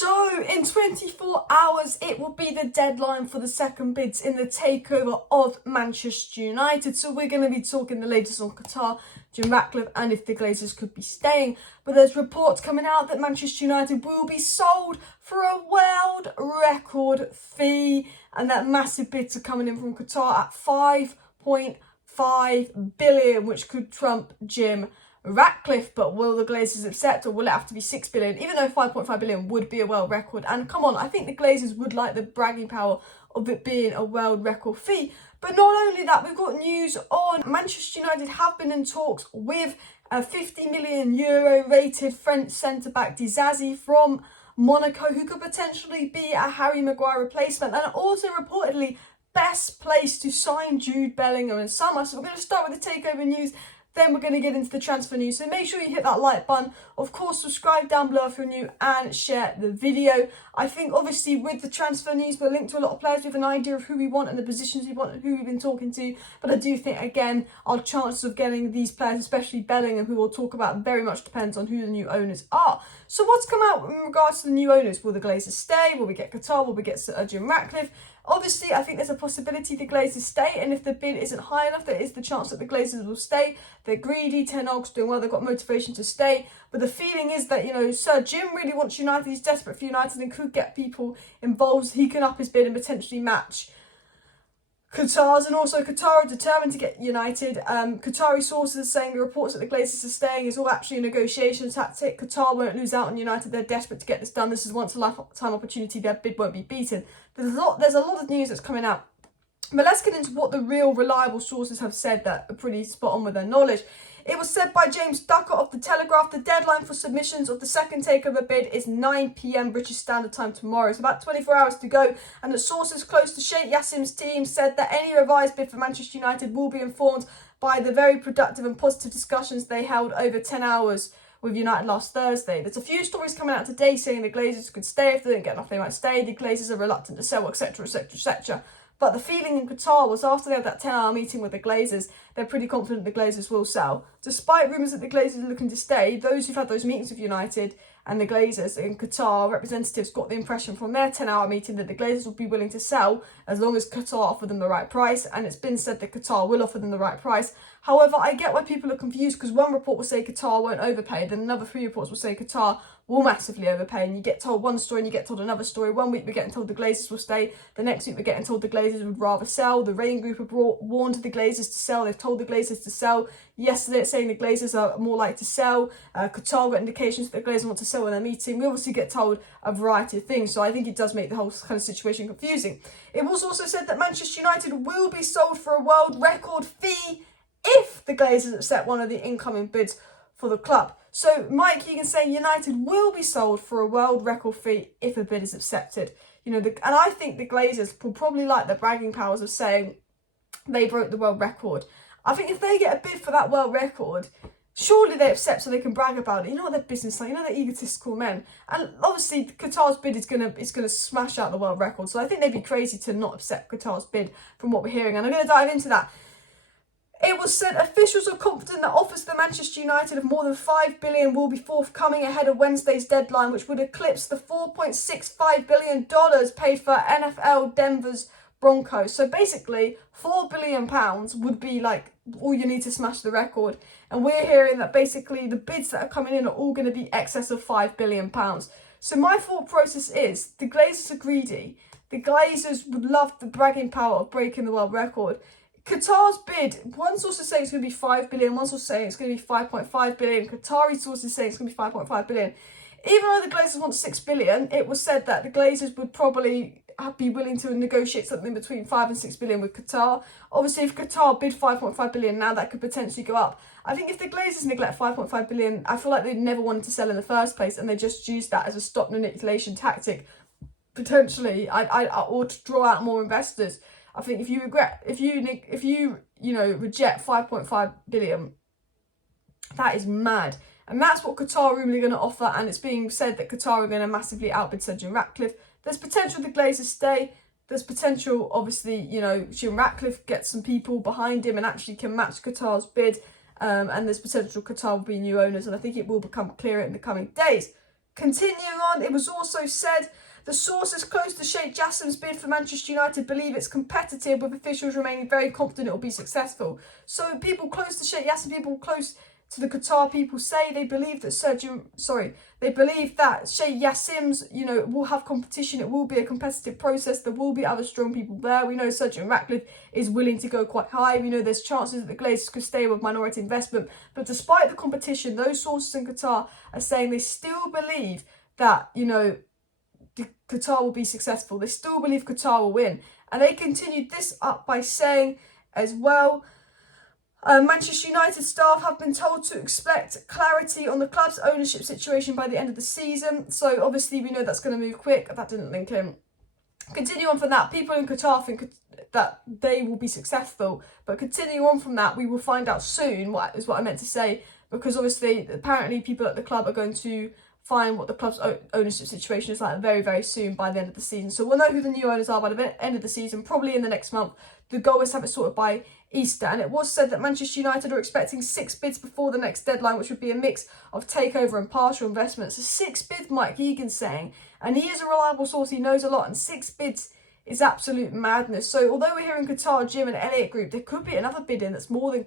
So in 24 hours, it will be the deadline for the second bids in the takeover of Manchester United. So we're going to be talking the latest on Qatar, Jim Ratcliffe, and if the Glazers could be staying. But there's reports coming out that Manchester United will be sold for a world record fee. And that massive bids are coming in from Qatar at 5.5 billion, which could trump Jim Ratcliffe. But will the Glazers accept, or will it have to be 6 billion, even though 5.5 billion would be a world record? And come on, I think the Glazers would like the bragging power of it being a world record fee. But not only that, we've got news on Manchester United have been in talks with a 50 million euro rated French centre-back Disasi from Monaco, who could potentially be a Harry Maguire replacement, and also reportedly best place to sign Jude, Bellingham and summer. So we're going to start with the takeover news. Then we're going to get into the transfer news. So make sure you hit that like button. Of course, subscribe down below if you're new and share the video. I think obviously with the transfer news, we're linked to a lot of players with an idea of who we want and the positions we want and who we've been talking to. But I do think, again, our chances of getting these players, especially Bellingham, who we'll talk about, very much depends on who the new owners are. So what's come out in regards to the new owners? Will the Glazers stay? Will we get Qatar? Will we get Sir Jim Ratcliffe? Obviously, I think there's a possibility the Glazers stay, and if the bid isn't high enough, there is the chance that the Glazers will stay. They're greedy, Ten Hag's doing well, they've got motivation to stay. But the feeling is that, Sir Jim really wants United, he's desperate for United and could get people involved. He can up his bid and potentially match Qatar's, and also Qatar are determined to get United. Qatari sources are saying the reports that the Glazers are staying is all actually a negotiation tactic. Qatar won't lose out on United. They're desperate to get this done. This is once a lifetime opportunity. Their bid won't be beaten. There's a lot of news that's coming out. But let's get into what the real reliable sources have said that are pretty spot on with their knowledge. It was said by James Ducker of The Telegraph, the deadline for submissions of the second takeover bid is 9 p.m. British Standard Time tomorrow. It's about 24 hours to go, and the sources close to Sheikh Yassim's team said that any revised bid for Manchester United will be informed by the very productive and positive discussions they held over 10 hours with United last Thursday. There's a few stories coming out today saying the Glazers could stay. If they don't get enough, they might stay. The Glazers are reluctant to sell, etc., etc., etc. But the feeling in Qatar was after they had that 10-hour meeting with the Glazers, they're pretty confident the Glazers will sell. Despite rumours that the Glazers are looking to stay, those who've had those meetings with United and the Glazers in Qatar, representatives got the impression from their 10-hour meeting that the Glazers would be willing to sell as long as Qatar offer them the right price, and it's been said that Qatar will offer them the right price. However, I get why people are confused, because one report will say Qatar won't overpay, then another 3 reports will say Qatar will massively overpay, and you get told one story and you get told another story. One week we're getting told the Glazers will stay, the next week we're getting told the Glazers would rather sell. The Rain Group have warned the Glazers to sell, they've told the Glazers to sell. Yesterday it's saying the Glazers are more likely to sell. Qatar got indications that the Glazers want to sell in their meeting. We obviously get told a variety of things, so I think it does make the whole kind of situation confusing. It was also said that Manchester United will be sold for a world record fee if the Glazers accept one of the incoming bids for the club. So Mike Egan saying United will be sold for a world record fee if a bid is accepted. And I think the Glazers will probably like the bragging powers of saying they broke the world record. I think if they get a bid for that world record, surely they accept so they can brag about it. You know what their business like, they're egotistical men. And obviously Qatar's bid is gonna smash out the world record. So I think they'd be crazy to not accept Qatar's bid from what we're hearing. And I'm gonna dive into that. It was said officials are confident that offers to Manchester United of more than $5 billion will be forthcoming ahead of Wednesday's deadline, which would eclipse the $4.65 billion paid for NFL Denver's Broncos. So basically, £4 billion would be like all you need to smash the record. And we're hearing that basically the bids that are coming in are all going to be excess of £5 billion. So my thought process is the Glazers are greedy. The Glazers would love the bragging power of breaking the world record. Qatar's bid, one source is saying it's going to be 5 billion, one source is saying it's going to be 5.5 billion, Qatari source is saying it's going to be 5.5 billion. Even though the Glazers want 6 billion, it was said that the Glazers would probably be willing to negotiate something between 5 and 6 billion with Qatar. Obviously, if Qatar bid 5.5 billion now, that could potentially go up. I think if the Glazers neglect 5.5 billion, I feel like they never wanted to sell in the first place and they just used that as a stop manipulation tactic, potentially, or to draw out more investors. I think if you reject 5.5 billion, that is mad. And that's what Qatar are really going to offer. And it's being said that Qatar are going to massively outbid Sir Jim Ratcliffe. There's potential the Glazers stay. There's potential, obviously, Jim Ratcliffe gets some people behind him and actually can match Qatar's bid. And there's potential Qatar will be new owners. And I think it will become clearer in the coming days. Continuing on, it was also said the sources close to Sheikh Jassim's bid for Manchester United believe it's competitive, with officials remaining very confident it will be successful. So people close to Sheikh Jassim, people close to the Qatar people say they believe that Sheikh Jassim's, will have competition. It will be a competitive process. There will be other strong people there. We know Sergeant Ratcliffe is willing to go quite high. We know there's chances that the Glazers could stay with minority investment. But despite the competition, those sources in Qatar are saying they still believe that, Qatar will be successful. They still believe Qatar will win. And they continued this up by saying as well, Manchester United staff have been told to expect clarity on the club's ownership situation by the end of the season. So obviously we know that's going to move quick. That didn't link in. Continue on from that. People in Qatar think that they will be successful. But continuing on from that, we will find out soon, what I meant to say. Because obviously, apparently people at the club are going to find what the club's ownership situation is like very, very soon by the end of the season. So we'll know who the new owners are by the end of the season, probably in the next month. The goal is to have it sorted by Easter. And it was said that Manchester United are expecting 6 bids before the next deadline, which would be a mix of takeover and partial investments. So 6 bids, Mike Egan's saying. And he is a reliable source. He knows a lot. And 6 bids is absolute madness. So although we're hearing Qatar, Jim and Elliott Group, there could be another bid in that's more than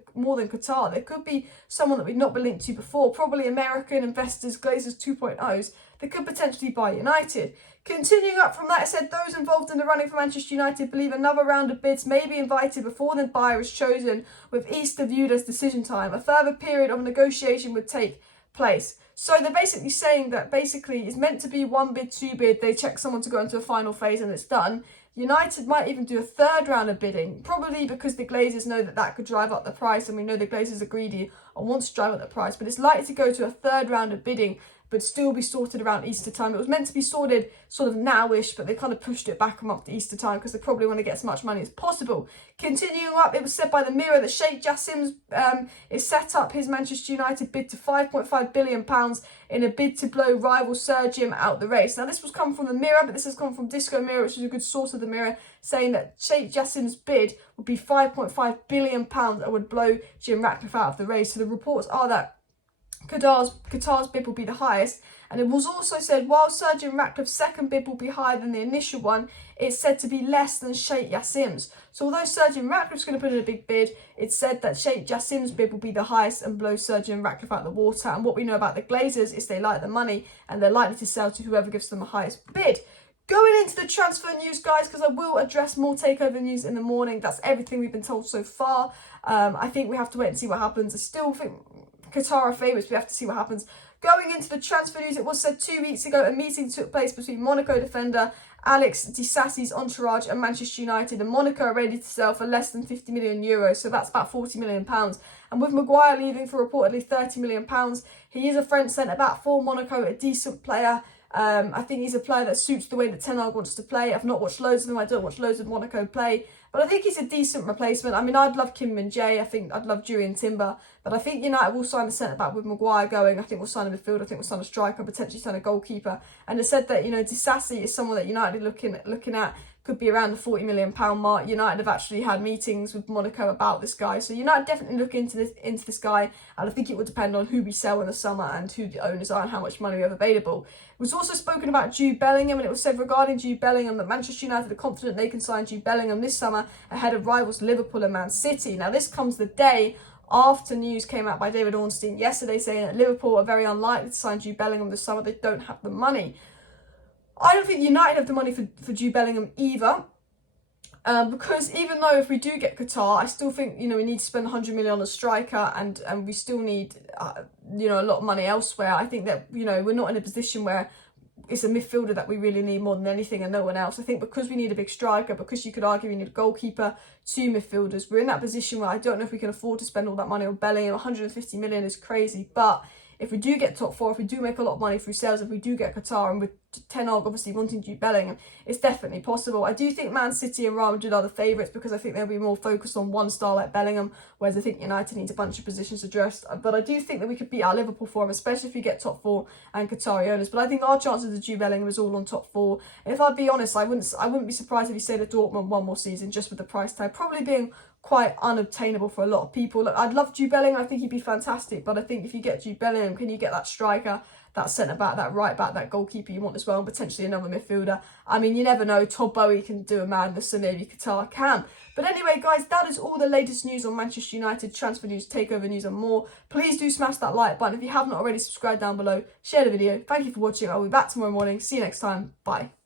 Qatar. There could be someone that we've not been linked to before, probably American investors, Glazers 2.0s, that could potentially buy United. Continuing up from that, it said those involved in the running for Manchester United believe another round of bids may be invited before the buyer is chosen, with Easter viewed as decision time. A further period of negotiation would take place. So they're basically saying that it's meant to be 1 bid, 2 bid. They check someone to go into a final phase and it's done. United might even do a 3rd round of bidding, probably because the Glazers know that could drive up the price, and we know the Glazers are greedy and want to drive up the price. But it's likely to go to a 3rd round of bidding, but still be sorted around Easter time. It was meant to be sorted sort of nowish, but they kind of pushed it back a month to Easter time because they probably want to get as much money as possible. Continuing up, it was said by the Mirror that Sheikh Jassim's is set up his Manchester United bid to £5.5 billion in a bid to blow rival Sir Jim out the race. Now, this was come from the Mirror, but this has come from Disco Mirror, which is a good source of the Mirror, saying that Sheikh Jassim's bid would be £5.5 billion and would blow Jim Ratcliffe out of the race. So the reports are that Qatar's bid will be the highest. And it was also said, while Sir Jim Ratcliffe's second bid will be higher than the initial one, it's said to be less than Sheikh Jassim's. So although Sir Jim Ratcliffe's going to put in a big bid, it's said that Sheikh Jassim's bid will be the highest and blow Sir Jim Ratcliffe out of the water. And what we know about the Glazers is they like the money and they're likely to sell to whoever gives them the highest bid. Going into the transfer news, guys, because I will address more takeover news in the morning. That's everything we've been told so far. I think we have to wait and see what happens. I still think Qatar are favourites. We have to see what happens. Going into the transfer news, it was said 2 weeks ago a meeting took place between Monaco defender Alex Disasi's entourage and Manchester United, and Monaco are ready to sell for less than €50 million, so that's about £40 million. And with Maguire leaving for reportedly £30 million, he is a French centre-back for Monaco, a decent player. I think he's a player that suits the way that Ten Hag wants to play. I've not watched loads of them. I don't watch loads of Monaco play. But I think he's a decent replacement. I mean, I'd love Kim Min-jae. I think I'd love Dewey and Timber. But I think United will sign a centre-back with Maguire going. I think we'll sign a midfielder. I think we'll sign a striker, potentially sign a goalkeeper. And it said that, Disasi is someone that United are looking at. Could be around the £40 million mark. United have actually had meetings with Monaco about this guy. So United definitely look into this guy. And I think it will depend on who we sell in the summer and who the owners are and how much money we have available. It was also spoken about Jude Bellingham, and it was said regarding Jude Bellingham that Manchester United are confident they can sign Jude Bellingham this summer ahead of rivals Liverpool and Man City. Now, this comes the day after news came out by David Ornstein yesterday saying that Liverpool are very unlikely to sign Jude Bellingham this summer. They don't have the money. I don't think United have the money for Jude Bellingham either. Because even though if we do get Qatar, I still think, we need to spend 100 million on a striker, and we still need, a lot of money elsewhere. I think that, we're not in a position where it's a midfielder that we really need more than anything and no one else. I think because we need a big striker, because you could argue we need a goalkeeper, 2 midfielders, we're in that position where I don't know if we can afford to spend all that money on Bellingham. 150 million is crazy, but if we do get top 4, if we do make a lot of money through sales, if we do get Qatar, and with Ten Hag obviously wanting Jude Bellingham, it's definitely possible. I do think Man City and Real Madrid are the favourites because I think they'll be more focused on one star like Bellingham, whereas I think United needs a bunch of positions addressed. But I do think that we could beat our Liverpool form, especially if we get top 4 and Qatari owners. But I think our chances of Jude Bellingham is all on top 4. And if I'd be honest, I wouldn't be surprised if he stayed at Dortmund one more season just with the price tag probably being quite unobtainable for a lot of people. Look, I'd love Jude Bellingham. I think he'd be fantastic. But I think if you get Jude Bellingham, can you get that striker that centre-back, that right-back, that goalkeeper you want as well, and potentially another midfielder. I mean, you never know. Todd Bowie can do a madness, so maybe Qatar can. But anyway, guys, that is all the latest news on Manchester United, transfer news, takeover news and more. Please do smash that like button. If you have not already, subscribe down below. Share the video. Thank you for watching. I'll be back tomorrow morning. See you next time. Bye.